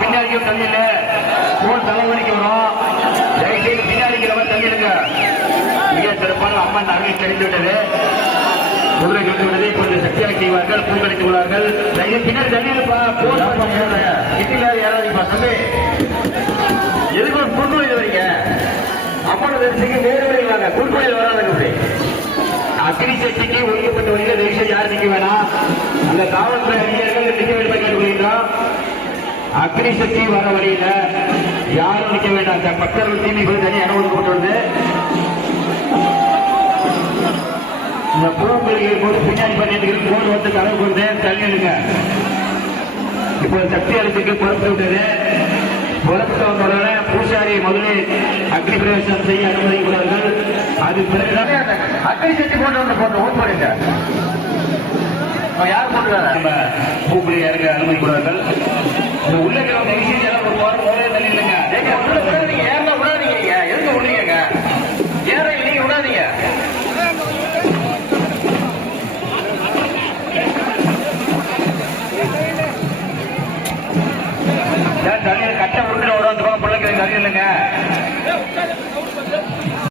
பின்னாடி தண்ணியில போன் தலைவலிக்கு வரும். தயவுசெய்து பின்னாடிக்கிறவன் தண்ணிடுங்க. மிக சிறப்பான அம்மன் அருகில் கிடைத்து விட்டது. குதிரை கிடைத்து விட்டது. இப்பொழுது சக்தியாக செய்வார்கள். பூ கிடைத்து விடுவார்கள். பின்னாடி தண்ணியில்ப்பா போன் இட்டில யாராவதுப்பா தம்பி எதுக்கு ஒரு குறுக்குவழி வரீங்க? அம்மன் தரிசிக்கு வேறு வழிவாங்க. குறுக்குவழியில் வராதுங்க. அக்னி சக்திக்கு ஒதுக்கப்பட்ட வழியில் தயவுசெய்து யாரும் நிற்க வேணாம். அந்த காவல்துறை அதிகாரிகள் நிற்க வேண்டும் கேட்டுக்கொள்கின்றோம். அக்னி சக்தி வர வழியில யாரும் நிற்க வேண்டாம். பக்தர்கள் தீமைகள் தனி அனுமதிக்கப்பட்டுள்ளது. இந்த பூங்குழியை போட்டு பின்னாடி பண்ணிட்டு போன் வந்து கலவு கொண்டு தள்ளிடுங்க. இப்போ சக்தி அரசுக்கு புறப்பட்டு விட்டது. புறப்பட்டு வந்தவுடனே பூசாரி முதலில் அக்னி பிரவேசம் செய்ய அனுமதிக்கிறார்கள். அது பிறகு அக்னி சக்தி போட்டு ஓட்டு போடுங்க. யார் போட்டுருக்காங்க? நம்ம பூக்குழி இறங்க அனுமதிக்கிறார்கள். உள்ள விஷயம் ஒரு வாரம் ஒரே தண்ணி இல்லைங்க. உள்ள விடாதீங்க. ஏறல விடாதீங்க. எதுக்கு விடுறீங்க? ஏற இல்லைங்க விடாதீங்க. தண்ணியில் கட்ட உருண்டு விட வந்து பிள்ளைக்கு தண்ணி இல்லைங்க.